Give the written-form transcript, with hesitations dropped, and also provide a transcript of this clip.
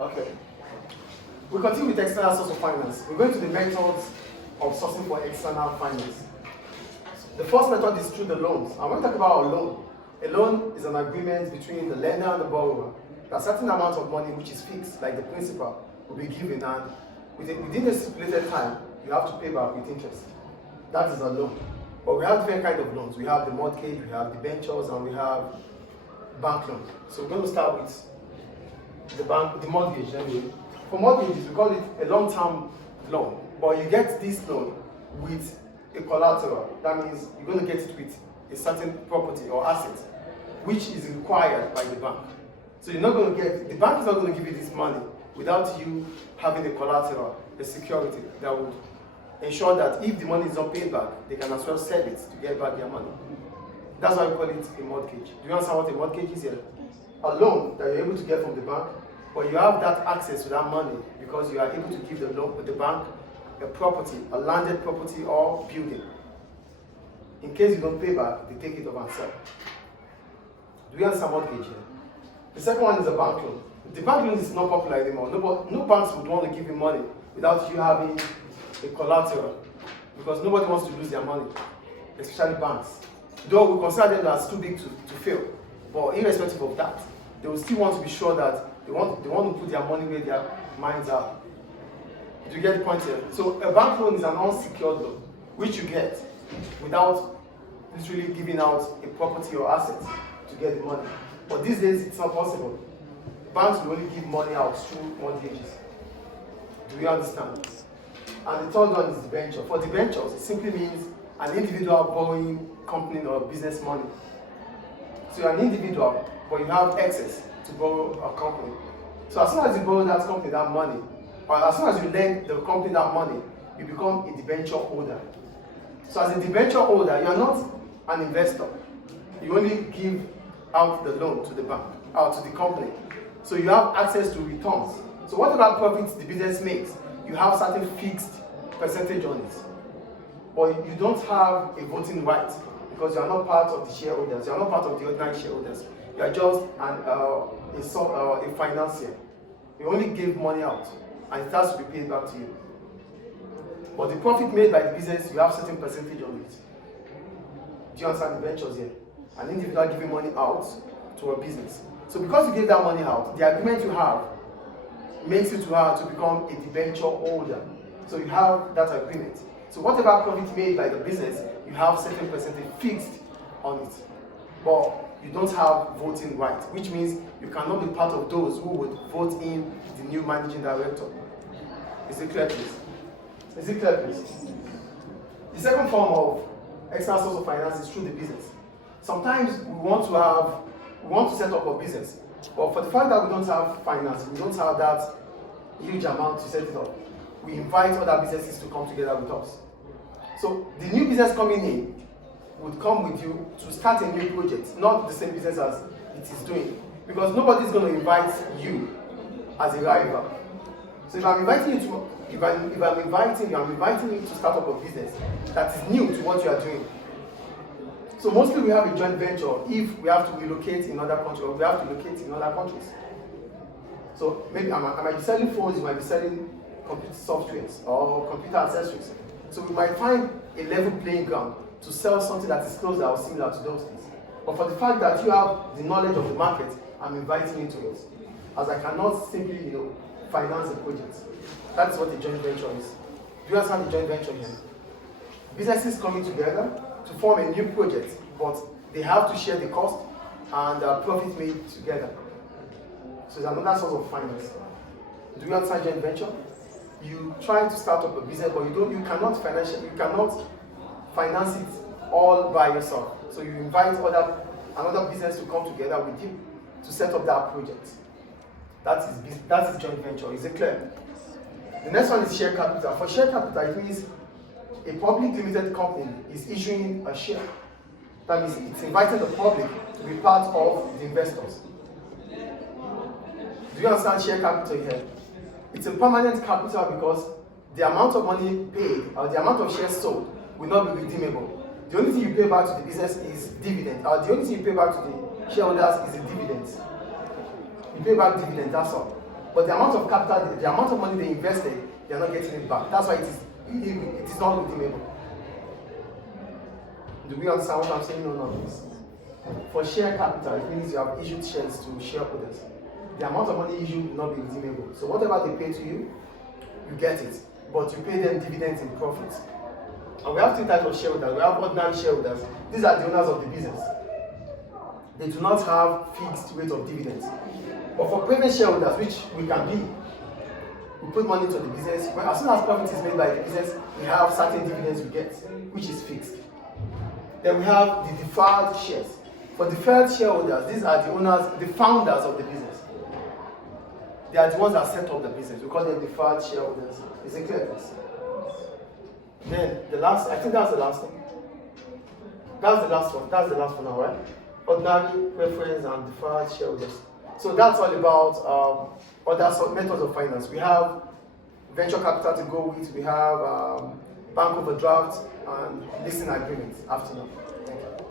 Okay. We continue with external source of finance. We're going to the methods of sourcing for external finance. The first method is through the loans. I want to talk about a loan. A loan is an agreement between the lender and the borrower. There's a certain amount of money which is fixed, like the principal will be given, and within a stipulated time, you have to pay back with interest. That is a loan. But we have different kinds of loans. We have the mortgage, we have the debentures, and we have bank loan. So we're going to start with the mortgage. For mortgages, we call it a long-term loan. But you get this loan with a collateral. That means you're going to get it with a certain property or asset, which is required by the bank. So you're not going to get, the bank is not going to give you this money without you having a collateral, a security that would ensure that if the money is not paid back, they can as well sell it to get back their money. That's why we call it a mortgage. Do you understand what a mortgage is here? A loan that you're able to get from the bank, but you have that access to that money because you are able to give the bank a property, a landed property or building. In case you don't pay back, they take it over and sell. Do you understand mortgage here? The second one is a bank loan. The bank loan is not popular anymore. No banks would want to give you money without you having a collateral, because nobody wants to lose their money, especially banks. Though we consider them as too big to fail, but irrespective of that, they will still want to be sure that they want to put their money where their minds are. Do you get the point here? So a bank loan is an unsecured loan, which you get without literally giving out a property or asset to get the money. But these days, it's not possible. Banks will only give money out through mortgages. Do you understand? And the third one is debenture. For debentures, it simply means an individual borrowing company or business money. So you're an individual, but you have access to borrow a company. So as soon as you borrow that company that money, or as soon as you lend the company that money, you become a debenture holder. So as a debenture holder, you're not an investor. You only give out the loan to the bank, or to the company. So you have access to returns. So whatever profits the business makes, you have certain fixed percentage on it. But you don't have a voting right because you are not part of the shareholders. You are not part of the ordinary shareholders. You are just a financier. You only give money out and it has to be paid back to you. But the profit made by the business, you have certain percentage on it. Do you understand the ventures here? An individual giving money out to a business. So because you gave that money out, the agreement you have makes you to become a debenture holder. So you have that agreement. So whatever profit made by the business, you have certain percentage fixed on it. But you don't have voting right, which means you cannot be part of those who would vote in the new managing director. Is it clear, please? Is it clear, please? The second form of external source of finance is through the business. Sometimes we want to set up a business, but for the fact that we don't have finance, we don't have that huge amount to set it up, we invite other businesses to come together with us. So the new business coming in would come with you to start a new project, not the same business as it is doing, because nobody's going to invite you as a rival. So if I'm inviting you to start up a business that is new to what you are doing. So mostly we have a joint venture if we have to relocate in other countries or we have to locate in other countries. So maybe I might be selling phones, you might be selling computer softwares or computer accessories. So we might find a level playing ground to sell something that is closer or similar to those things. But for the fact that you have the knowledge of the market, I'm inviting you to it. As I cannot simply, finance a project. That is what a joint venture is. Do you understand the joint venture here? Businesses coming together to form a new project, but they have to share the cost and profit made together. So it's another source of finance. Do you understand joint venture? You try to start up a business, but you cannot finance it all by yourself. So you invite another business to come together with you to set up that project. That is joint venture. Is it clear? The next one is share capital. For share capital, it means a public limited company is issuing a share. That means it's inviting the public to be part of the investors. Do you understand share capital here? It's a permanent capital because the amount of money paid or the amount of shares sold will not be redeemable. The only thing you pay back to the business is dividend. Or the only thing you pay back to the shareholders is the dividends. You pay back dividend, that's all. But the amount of capital, the amount of money they invested, they are not getting it back. That's why it is not redeemable. Do we understand what I'm saying? No, no. For share capital, it means you have issued shares to shareholders. The amount of money issued will not be redeemable. So whatever they pay to you, you get it. But you pay them dividends in profits. And we have two types of shareholders. We have ordinary shareholders. These are the owners of the business. They do not have fixed rate of dividends. But for private shareholders, which we can be, we put money into the business. When, as soon as profit is made by the business, we have certain dividends we get, which is fixed. Then we have the deferred shares. For deferred shareholders, these are the owners, the founders of the business. They are the ones that set up the business. We call them deferred shareholders. Is it clear? Then the last, I think that's the last one. That's the last one. That's the last one now, right? Ordinary, preference, and deferred shareholders. So that's all about other methods of finance. We have venture capital to go with. We have bank overdraft and leasing agreements. After now. Thank you.